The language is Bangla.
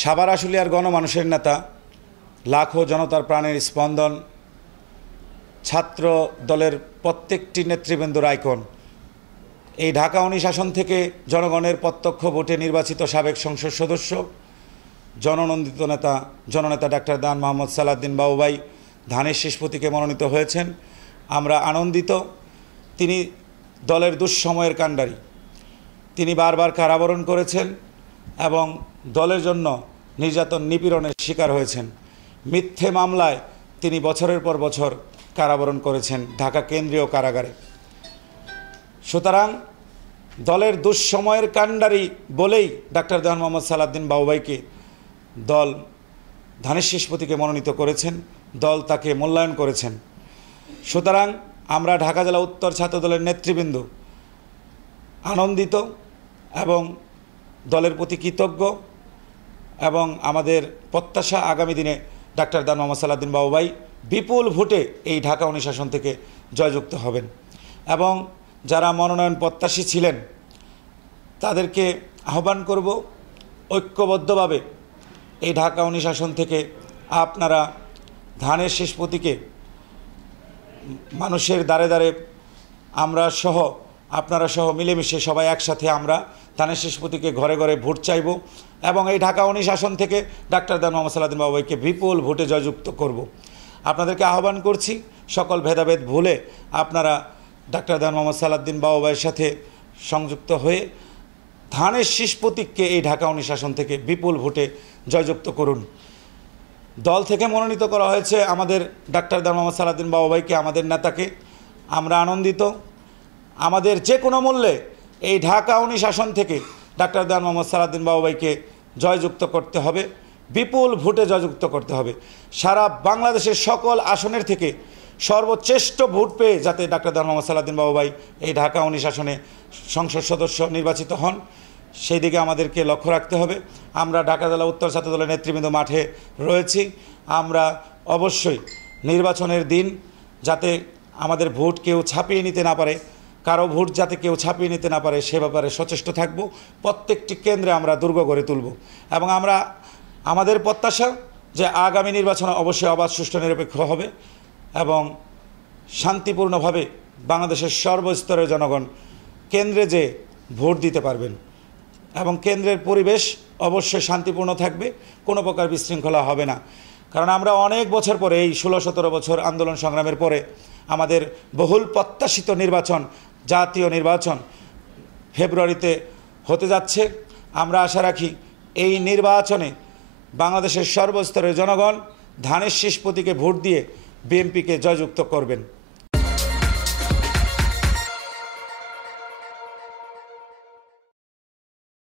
সাভার আশুলিয়ার গণমানুষের নেতা, লাখো জনতার প্রাণের স্পন্দন, ছাত্র দলের প্রত্যেকটি নেতৃবৃন্দর আইকন, এই ঢাকা 19 আসন থেকে জনগণের প্রত্যক্ষ ভোটে নির্বাচিত সাবেক সংসদ সদস্য, জননন্দিত নেতা জননেতা ডাক্তার দান মোহাম্মদ সালাউদ্দিন বাবু ভাই ধানের শীষ প্রতীকে মনোনীত হয়েছেন। আমরা আনন্দিত। তিনি দলের দুঃসময়ের কাণ্ডারি। তিনি বারবার কারাবরণ করেছেন এবং দলের জন্য নির্যাতন নিপীড়নের শিকার হয়েছেন। মিথ্যে মামলায় তিনি বছরের পর বছর কারাবরণ করেছেন ঢাকা কেন্দ্রীয় কারাগারে। সুতরাং দলের দুঃসময়ের কাণ্ডারি বলেই ডাক্তার দান মোহাম্মদ সালাউদ্দিন বাবু ভাইকে দল ধানের শীষ প্রতীকে মনোনীত করেছেন, দল তাকে মূল্যায়ন করেছেন। সুতরাং আমরা ঢাকা জেলা উত্তর ছাত্র দলের নেতৃবৃন্দ আনন্দিত এবং দলের প্রতি কৃতজ্ঞ এবং আমাদের প্রত্যাশা আগামী দিনে ডাক্তার দান মোহাম্মদ সালাউদ্দিন বাবু ভাই বিপুল ভোটে এই ঢাকা 19 আসন থেকে জয়যুক্ত হবেন। এবং যারা মনোনয়ন প্রত্যাশী ছিলেন তাদেরকে আহ্বান করব, ঐক্যবদ্ধভাবে এই ঢাকা 19 আসন থেকে আপনারা ধানের শীষ প্রতীকে মানুষের দ্বারে দ্বারে আমরা সহ আপনারা সহ মিলেমিশে সবাই একসাথে আমরা ধানের শীষ প্রতীকে ঘরে ঘরে ভোট চাইব এবং এই ঢাকা 19 আসন থেকে ডাক্তার দান মোহাম্মদ সালাউদ্দিন বাবু ভাইকে বিপুল ভোটে জয়যুক্ত করব। আপনাদেরকে আহ্বান করছি, সকল ভেদাভেদ ভুলে আপনারা ডাক্তার দান মোহাম্মদ সালাউদ্দিন বাবু ভাইয়ের সাথে সংযুক্ত হয়ে ধানের শীষ প্রতীককে এই ঢাকা 19 আসন থেকে বিপুল ভোটে জয়যুক্ত করুন। দল থেকে মনোনীত করা হয়েছে আমাদের ডাক্তার দান মোহাম্মদ সালাউদ্দিন বাবু ভাইকে, আমাদের নেতাকে। আমরা আনন্দিত। আমাদের যে কোনো মূল্যে এই ঢাকা 19 আসন থেকে ডাক্তার দান মোহাম্মদ সালাউদ্দিন বাবু ভাইকে জয়যুক্ত করতে হবে, বিপুল ভোটে জয়যুক্ত করতে হবে। সারা বাংলাদেশের সকল আসনের থেকে সর্বশ্রেষ্ঠ ভোট পেয়ে যাতে ডাক্তার দান মোহাম্মদ সালাউদ্দিন বাবু ভাই এই ঢাকা 19 আসনে সংসদ সদস্য নির্বাচিত হন, সেই দিকে আমাদেরকে লক্ষ্য রাখতে হবে। আমরা ঢাকা জেলা উত্তর ছাত্র দলের নেতৃবৃন্দ মাঠে রয়েছি। আমরা অবশ্যই নির্বাচনের দিন যাতে আমাদের ভোট কেউ ছাপিয়ে নিতে না পারে, কারো ভোট যাতে কেউ ছাপিয়ে নিতে না পারে সে ব্যাপারে সচেষ্ট থাকব। প্রত্যেকটি কেন্দ্রে আমরা দুর্গ গড়ে তুলব এবং আমরা আমাদের প্রত্যাশা যে আগামী নির্বাচন অবশ্যই অবাধ, সুষ্ঠু, নিরপেক্ষ হবে এবং শান্তিপূর্ণভাবে বাংলাদেশের সর্বস্তরের জনগণ কেন্দ্রে যে ভোট দিতে পারবেন এবং কেন্দ্রের পরিবেশ অবশ্যই শান্তিপূর্ণ থাকবে, কোনো প্রকার বিশৃঙ্খলা হবে না। কারণ আমরা অনেক বছর পরে, এই 16-17 বছর আন্দোলন সংগ্রামের পরে আমাদের বহুল প্রত্যাশিত নির্বাচন, জাতীয় নির্বাচন ফেব্রুয়ারিতে হতে যাচ্ছে। আমরা আশা রাখি এই নির্বাচনে বাংলাদেশের সর্বস্তরের জনগণ ধানের শীষ প্রতীকে ভোট দিয়ে বিএনপিকে জয়যুক্ত করবেন।